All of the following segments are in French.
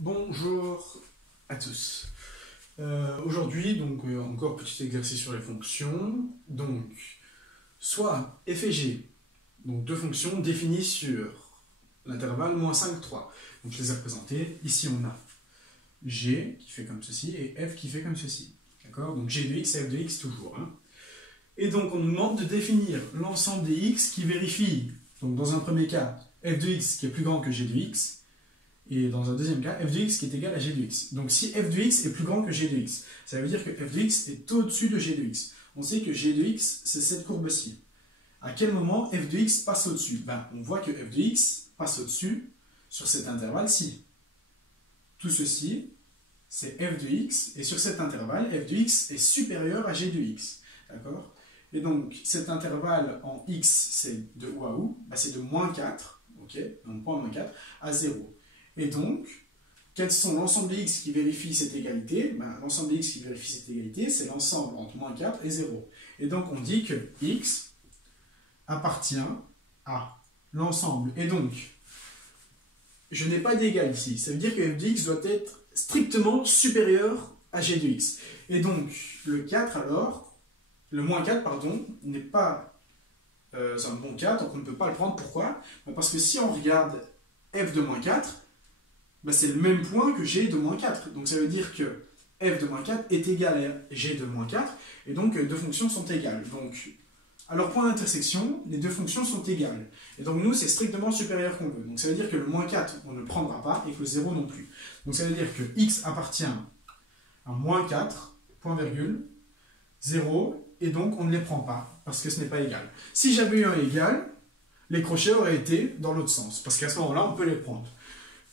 Bonjour à tous. Aujourd'hui, donc encore petit exercice sur les fonctions. Donc, soit f et g, donc deux fonctions définies sur l'intervalle -5, 3. Donc je les ai représentées. Ici on a g qui fait comme ceci et f qui fait comme ceci. D'accord? Donc g de x et f de x toujours. Hein. Et donc on nous demande de définir l'ensemble des x qui vérifie, donc dans un premier cas, f de x qui est plus grand que g de x, et dans un deuxième cas, f de x qui est égal à g de x. Donc si f de x est plus grand que g de x, ça veut dire que f de x est au-dessus de g de x. On sait que g de x, c'est cette courbe-ci. À quel moment f de x passe au-dessus? On voit que f de x passe au-dessus sur cet intervalle-ci. Tout ceci, c'est f de x, et sur cet intervalle, f de x est supérieur à g de x. D'accord? Et donc, cet intervalle en x, c'est de où à où? C'est de -4, ok, donc point -4, à 0. Et donc, quels sont l'ensemble des x qui vérifient cette égalité? L'ensemble des x qui vérifie cette égalité, c'est l'ensemble entre -4 et 0. Et donc, on dit que x appartient à l'ensemble. Et donc, je n'ai pas d'égal ici. Ça veut dire que f de x doit être strictement supérieur à g de x. Et donc, le 4 alors, le -4, pardon, n'est pas un bon 4, donc on ne peut pas le prendre. Pourquoi? Parce que si on regarde f de -4, c'est le même point que g de -4. Donc ça veut dire que f de -4 est égal à g de -4, et donc deux fonctions sont égales. Donc, à leur point d'intersection, les deux fonctions sont égales. Et donc nous, c'est strictement supérieur qu'on veut. Donc ça veut dire que le -4, on ne le prendra pas, et que le 0 non plus. Donc ça veut dire que x appartient à -4, point virgule, 0, et donc on ne les prend pas, parce que ce n'est pas égal. Si j'avais eu un égal, les crochets auraient été dans l'autre sens, parce qu'à ce moment-là, on peut les prendre.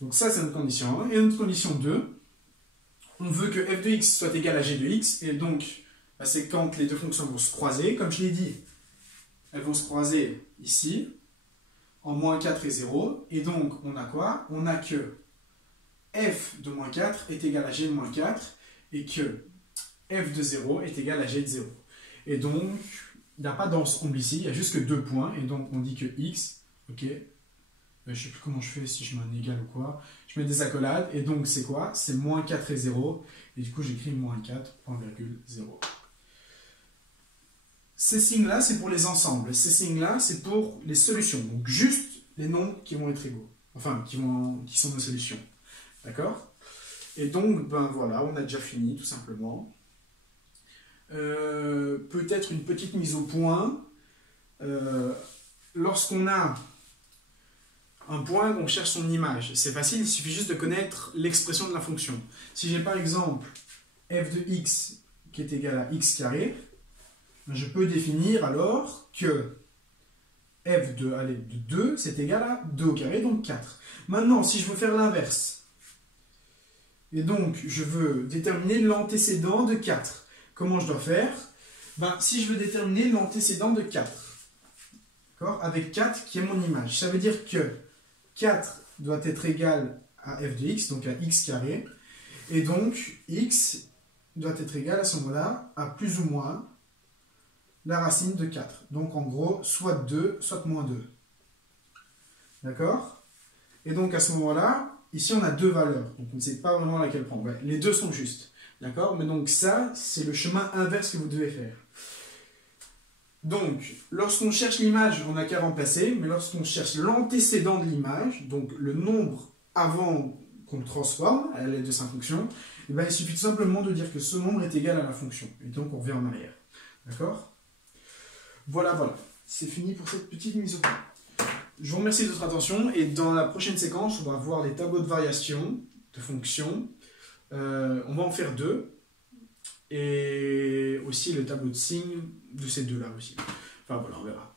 Donc ça, c'est notre condition 1. Et notre condition 2, on veut que f de x soit égal à g de x, et donc, c'est quand les deux fonctions vont se croiser. Comme je l'ai dit, elles vont se croiser ici, en -4 et 0, et donc, on a quoi? On a que f de -4 est égal à g de -4, et que f de 0 est égal à g de 0. Et donc, il n'y a pas d'ensemble ici, il y a juste que deux points, et donc on dit que x, ok, je ne sais plus comment je fais, si je mets un égal ou quoi, je mets des accolades, et donc c'est quoi? C'est -4 et 0, et du coup j'écris -4, point virgule 0. Ces signes-là, c'est pour les ensembles, ces signes-là, c'est pour les solutions, donc juste les nombres qui vont être égaux, enfin, qui sont nos solutions, d'accord? Et donc, voilà, on a déjà fini, tout simplement. Peut-être une petite mise au point. Lorsqu'on a un point, on cherche son image. C'est facile, il suffit juste de connaître l'expression de la fonction. Si j'ai par exemple f de x qui est égal à x carré, je peux définir alors que f de 2, c'est égal à 2 au carré, donc 4. Maintenant, si je veux faire l'inverse, et donc je veux déterminer l'antécédent de 4, comment je dois faire? Si je veux déterminer l'antécédent de 4, avec 4 qui est mon image, ça veut dire que 4 doit être égal à f de x, donc à x carré, et donc x doit être égal à ce moment-là à plus ou moins la racine de 4. Donc en gros, soit 2, soit -2. D'accord? Et donc à ce moment-là, ici on a deux valeurs, donc on ne sait pas vraiment laquelle prendre. Les deux sont justes. D'accord? Mais donc ça, c'est le chemin inverse que vous devez faire. Donc, lorsqu'on cherche l'image, on n'a qu'à remplacer, mais lorsqu'on cherche l'antécédent de l'image, donc le nombre avant qu'on le transforme à l'aide de sa fonction, il suffit tout simplement de dire que ce nombre est égal à la fonction. Et donc on revient en arrière. D'accord? Voilà, c'est fini pour cette petite mise au point. Je vous remercie de votre attention, et dans la prochaine séquence, on va voir les tableaux de variation de fonctions. On va en faire deux, et aussi le tableau de signes de ces deux-là aussi. Enfin voilà, on verra.